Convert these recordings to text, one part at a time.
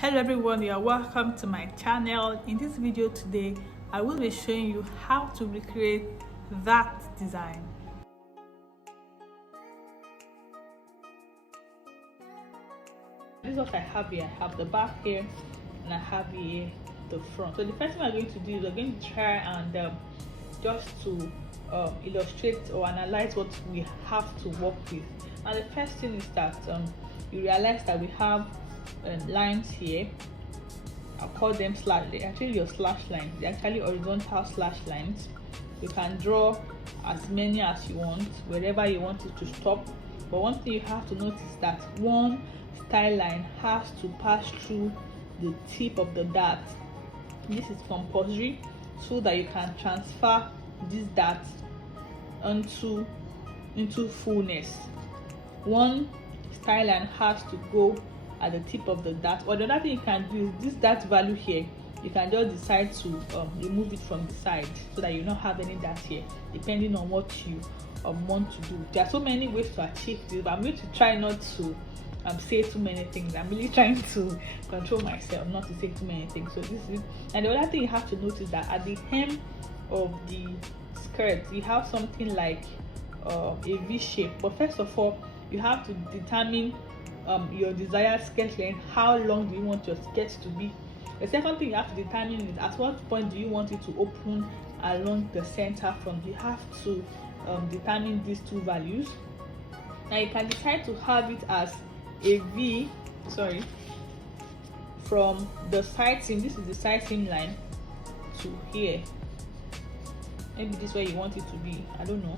Hello everyone, you are welcome to my channel. In this video today I will be showing you how to recreate that design. This is what I have here. I have the back here and I have here the front. So the first thing we're going to do is we're going to try and just to illustrate or analyze what we have to work with. And the first thing is that you realize that we have lines here. I'll call them slash. They're actually your slash lines. They're actually horizontal slash lines. You can draw as many as you want wherever you want it to stop, but one thing you have to notice is that one style line has to pass through the tip of the dart. This is compulsory so that you can transfer this dart into fullness. One style line has to go at the tip of the dart. Or the other thing you can do is this dart value here, you can just decide to remove it from the side so that you don't have any dart here, depending on what you want to do. There are so many ways to achieve this, but I'm going to try not to say too many things. I'm really trying to control myself not to say too many things. So this is, and the other thing you have to notice that at the hem of the skirt you have something like a V shape. But first of all, you have to determine your desired skirt length. How long do you want your skirt to be? The second thing you have to determine is at what point do you want it to open along the center front. You have to determine these two values. Now you can decide to have it as a V, from the side seam. This is the side seam line to here. Maybe this is where you want it to be, I don't know.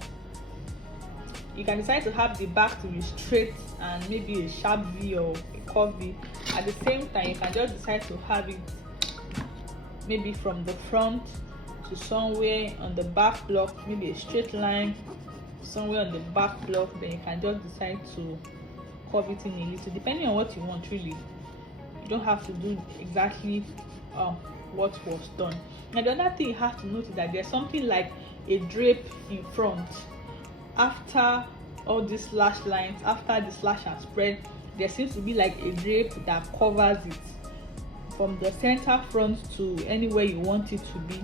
You can decide to have the back to be straight and maybe a sharp V or a curved V. At the same time, you can just decide to have it maybe from the front to somewhere on the back block, maybe a straight line somewhere on the back block. Then you can just decide to curve it in a little, depending on what you want. Really, you don't have to do exactly what was done. And the other thing you have to note is that there's something like a drape in front. After all these slash lines, after the slash and spread, there seems to be like a drape that covers it from the center front to anywhere you want it to be.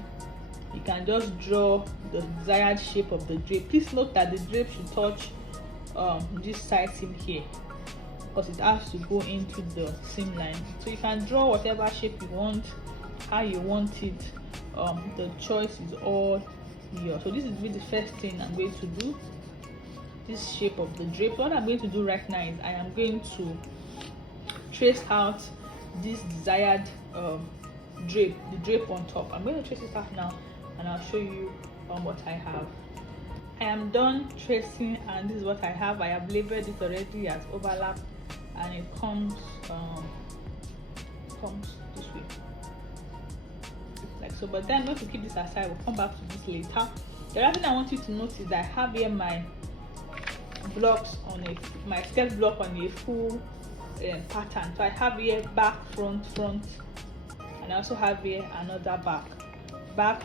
You can just draw the desired shape of the drape. Please note that the drape should touch this side seam here, because it has to go into the seam line. So you can draw whatever shape you want, how you want it. The choice is all yours. So this is the first thing I'm going to do, this shape of the drape. What I'm going to do right now is I am going to trace out this desired drape, the drape on top. I'm going to trace it out now and I'll show you what I have. I am done tracing and this is what I have. I have labeled it already as overlap and it comes this way like so. But then I'm going to keep this aside. We'll come back to this later. The other thing I want you to notice is that I have here my blocks on my skirt block on a full pattern. So I have here back, front, and I also have here another back,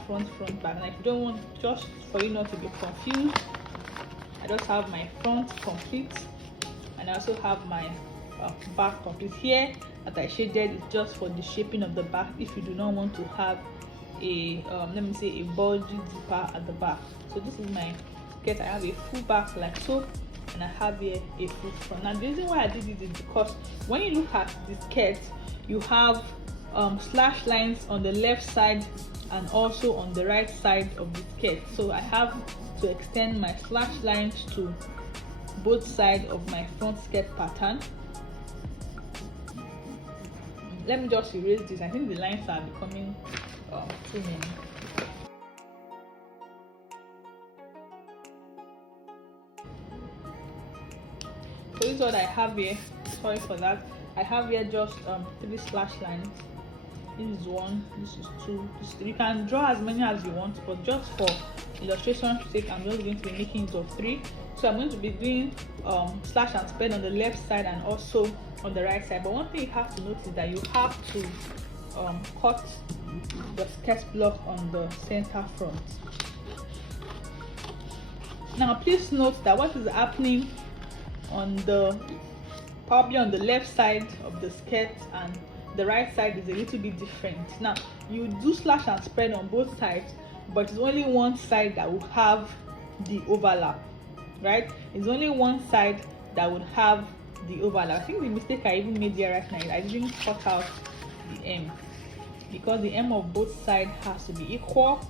front, back. And if you don't want, just for you not to be confused, I just have my front complete and I also have my back complete. Here that I shaded is just for the shaping of the back, if you do not want to have a let me say a bulgy zipper at the back. So this is my skirt. I have a full back like so, and I have here a full front. Now the reason why I did this is because when you look at the skirt, you have slash lines on the left side and also on the right side of the skirt. So I have to extend my slash lines to both sides of my front skirt pattern. Let me just erase this. I think the lines are becoming too many. So this is what I have here. Sorry for that. I have here just 3 slash lines. This is 1, this is 2, this is 3. You can draw as many as you want, but just for illustration's sake, I'm just going to be making it of 3. So I'm going to be doing slash and spread on the left side and also on the right side. But one thing you have to notice is that you have to cut the skirt block on the center front. Now please note that what is happening on the probably on the left side of the skirt and the right side is a little bit different. Now you do slash and spread on both sides, but it's only one side that will have the overlap, right? It's only one side that would have the overlap. I think the mistake I even made there right now is I didn't cut out the M, because the M of both sides has to be equal.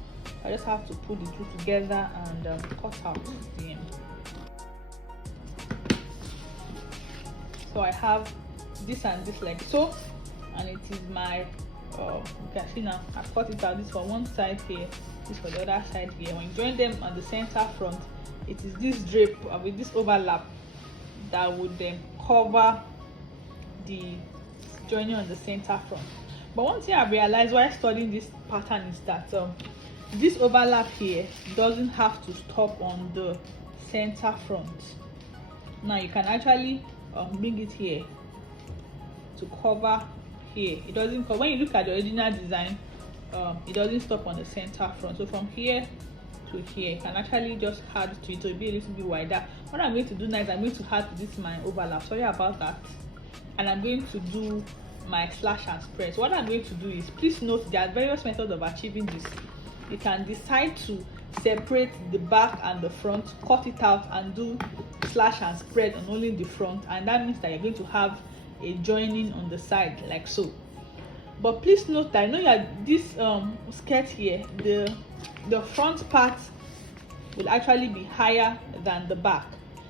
I just have to put the two together and cut out the M. So I have this and this like so, and it is my you can see now I've cut it out. This for one side here, this for the other side here. When you join them on the center front, it is this drape with this overlap that would then cover the joining on the center front. But one thing I realized while studying this pattern is that this overlap here doesn't have to stop on the center front. Now you can actually bring it here to cover here. It doesn't cover. When you look at the original design, it doesn't stop on the center front. So from here to here, you can actually just add to it to be a little bit wider. What I'm going to do now is I'm going to add to this my overlap. Sorry about that. And I'm going to do my slash and spread. So what I'm going to do is, please note there are various methods of achieving this. You can decide to separate the back and the front, cut it out and do slash and spread on only the front, and that means that you're going to have a joining on the side like so. But please note that I know that this skirt here, the front part will actually be higher than the back.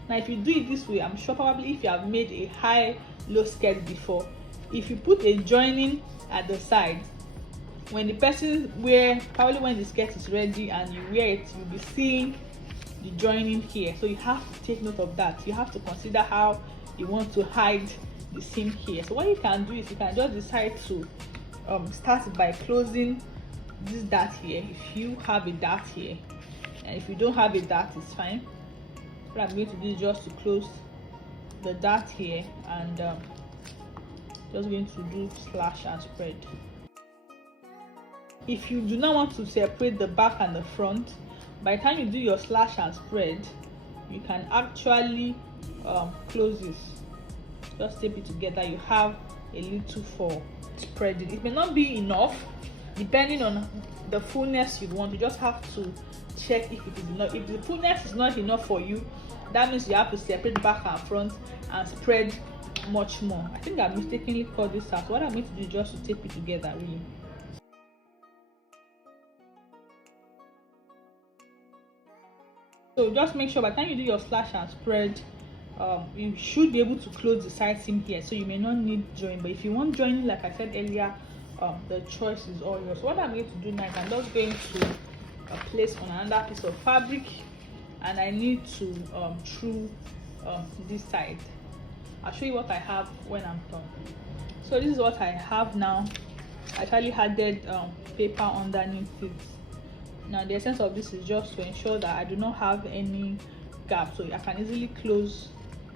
Now if you do it this way, I'm sure probably if you have made a high low skirt before, if you put a joining at the side, when the person probably when the skirt is ready and you wear it, you'll be seeing the joining here. So you have to take note of that. You have to consider how you want to hide the seam here. So what you can do is you can just decide to start by closing this dart here if you have a dart here, and if you don't have a dart, it's fine. What I'm going to do is just to close the dart here and just going to do slash and spread. If you do not want to separate the back and the front, by the time you do your slash and spread, you can actually close this. Just tape it together. You have a little for spreading. It may not be enough depending on the fullness you want. You just have to check if it is enough. If the fullness is not enough for you, that means you have to separate back and front and spread much more. I think I mistakenly cut this out. What I'm going to do is just to tape it together really. So just make sure by the time you do your slash and spread, you should be able to close the side seam here, so you may not need join. But if you want joining, like I said earlier, the choice is all yours. So what I'm going to do now is I'm just going to place on another piece of fabric, and I need to through this side. I'll show you what I have when I'm done. So this is what I have now. I actually added paper underneath it. Now the essence of this is just to ensure that I do not have any gap, so I can easily close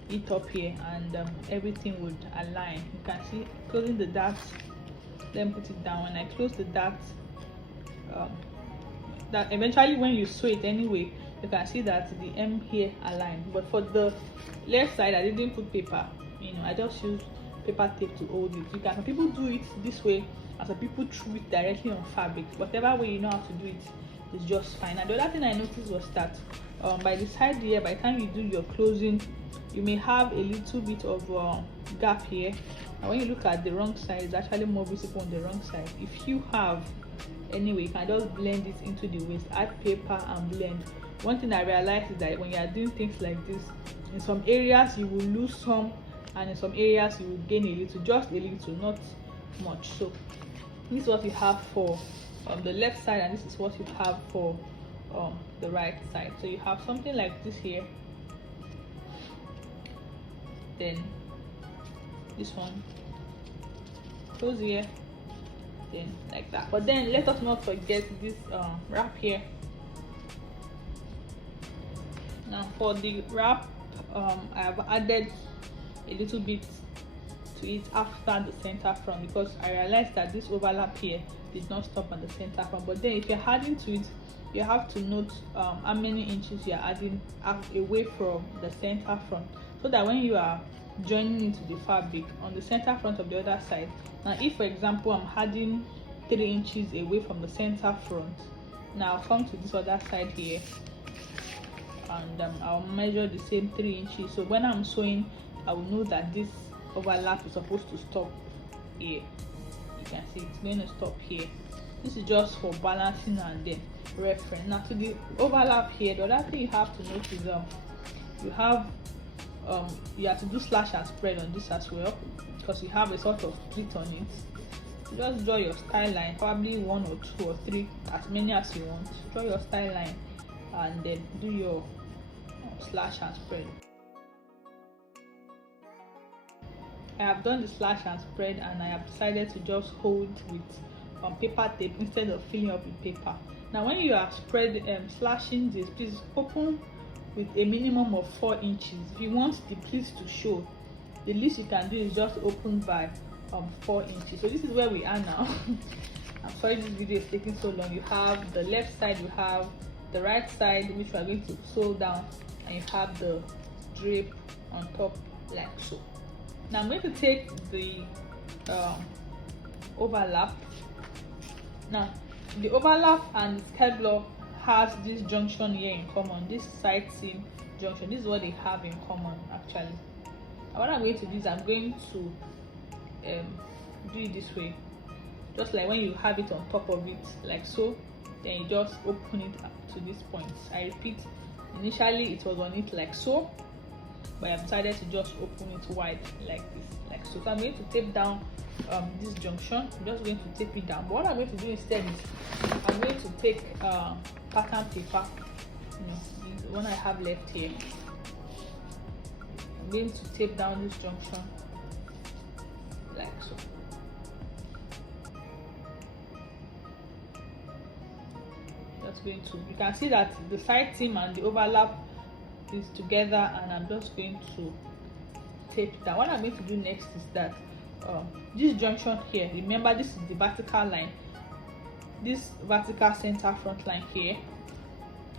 it up here and everything would align. You can see closing the dart, then put it down. When I close the dart, that eventually when you sew it anyway, you can see that the M here aligned. But for the left side, I didn't put paper, I just used paper tape to hold it. You can, some people do it this way, and some people threw it directly on fabric. Whatever way you know how to do it is just fine. And the other thing I noticed was that by the side here, by the time you do your closing, you may have a little bit of gap here, and when you look at the wrong side, it's actually more visible on the wrong side. If you have anyway, you can just blend it into the waist, add paper and blend. One thing I realized is that when you are doing things like this, in some areas you will lose some, and in some areas you will gain a little, just a little, not much. So this is what you have for the left side, and this is what you have for the right side. So you have something like this here, then this one close here, then like that. But then let us not forget this wrap here. Now for the wrap, I have added a little bit to it after the center front, because I realized that this overlap here did not stop on the center front. But then if you're adding to it, you have to note how many inches you're adding away from the center front, so that when you are joining into the fabric on the center front of the other side. Now if for example I'm adding 3 inches away from the center front, now I'll come to this other side here and I'll measure the same 3 inches. So when I'm sewing, I will know that this overlap is supposed to stop here. You can see it's going to stop here. This is just for balancing and then reference. Now to the overlap here, the other thing you have to note is you have to do slash and spread on this as well, because you have a sort of pleat on it. You just draw your style line, probably 1 or 2 or 3, as many as you want. Draw your style line and then do your slash and spread. I have done the slash and spread and I have decided to just hold with paper tape instead of filling up with paper. Now when you are slashing this, please open with a minimum of 4 inches. If you want the pleats to show, the least you can do is just open by 4 inches. So this is where we are now. I'm sorry this video is taking so long. You have the left side, you have the right side, which we are going to sew down, and you have the drape on top like so. Now I'm going to take the overlap. Now the overlap and the skirt block has this junction here in common, this side seam junction. This is what they have in common actually. And what I'm going to do is I'm going to do it this way, just like when you have it on top of it like so, then you just open it up to this point. I repeat, initially it was on it like so, but I've decided to just open it wide like this, like so. So I'm going to tape down this junction. I'm just going to tape it down. But what I'm going to do instead is I'm going to take pattern paper, the one I have left here. I'm going to tape down this junction like so. Just going to, you can see that the side seam and the overlap is together, and I'm just going to tape it down. What I'm going to do next is that this junction here, remember this is the vertical line, this vertical center front line here,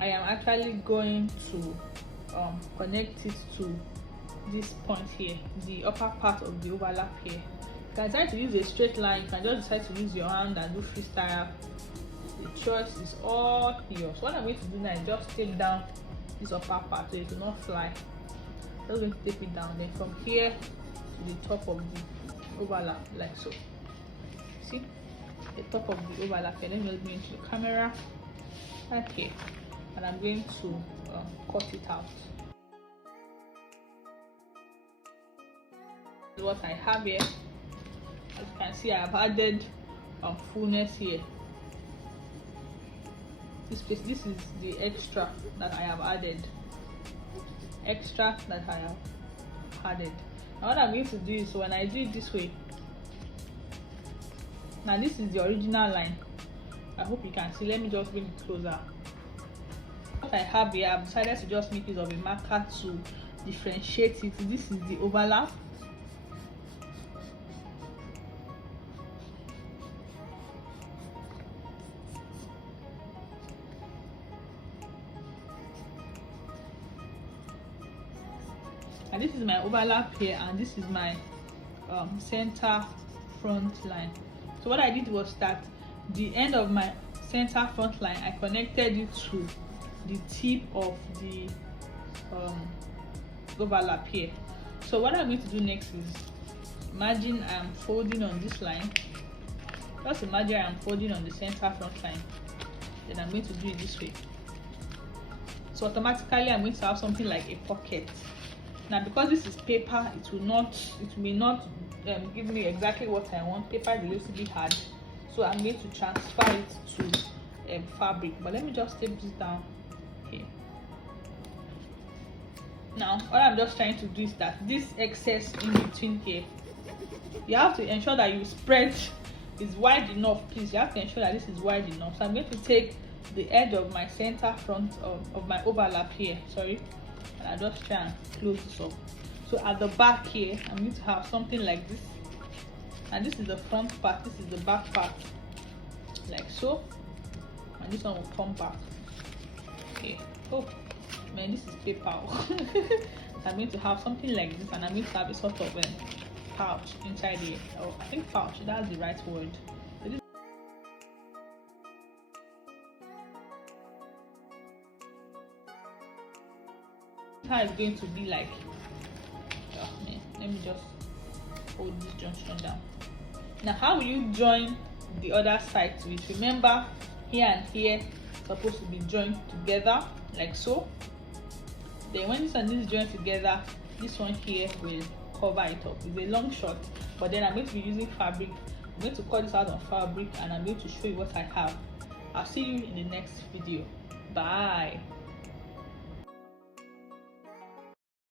I am actually going to connect it to this point here, the upper part of the overlap here. You can decide to use a straight line, you can just decide to use your hand and do freestyle. The choice is all yours. What I'm going to do now is just tape down this upper part so it will not fly. I'm just going to tape it down, then from here to the top of the overlap like so. See the top of the overlap here. Then we'll go into the camera right here, and I'm going to cut it out. This is what I have here. As you can see, I have added fullness here. This is the extra that I have added. Now what I'm going to do is, when I do it this way, now this is the original line. I hope you can see. Let me just bring it closer. What I have here, I've decided to just make use of a marker to differentiate it. This is the overlap. And this is my overlap here, and this is my center front line. So what I did was that the end of my center front line, I connected it to the tip of the overlap here. So what I'm going to do next is, imagine I'm folding on this line. Just imagine I'm folding on the center front line. Then I'm going to do it this way. So automatically I'm going to have something like a pocket. Now because this is paper, it may not give me exactly what I want. Paper is a little bit hard, so I'm going to transfer it to fabric. But let me just tape this down here. Now what I'm just trying to do is that this excess in between here, you have to ensure that you spread is wide enough. Please, you have to ensure that this is wide enough. So I'm going to take the edge of my center front of my overlap here, and I just try and close this up. So at the back here, I'm going to have something like this, and this is the front part, this is the back part, like so, and this one will come back. Okay. Oh man, this is paper. I'm going to have something like this, and I'm going to have a sort of pouch inside it. Oh, I think pouch, that's the right word. So this is how it's going to be like. Oh man, let me just hold this junction down. Now, how will you join the other side to it? Remember, here and here supposed to be joined together like so. Then when this and this join together, this one here will cover it up. It's a long shot, but then I'm going to be using fabric. I'm going to cut this out on fabric, and I'm going to show you what I have. I'll see you in the next video. Bye.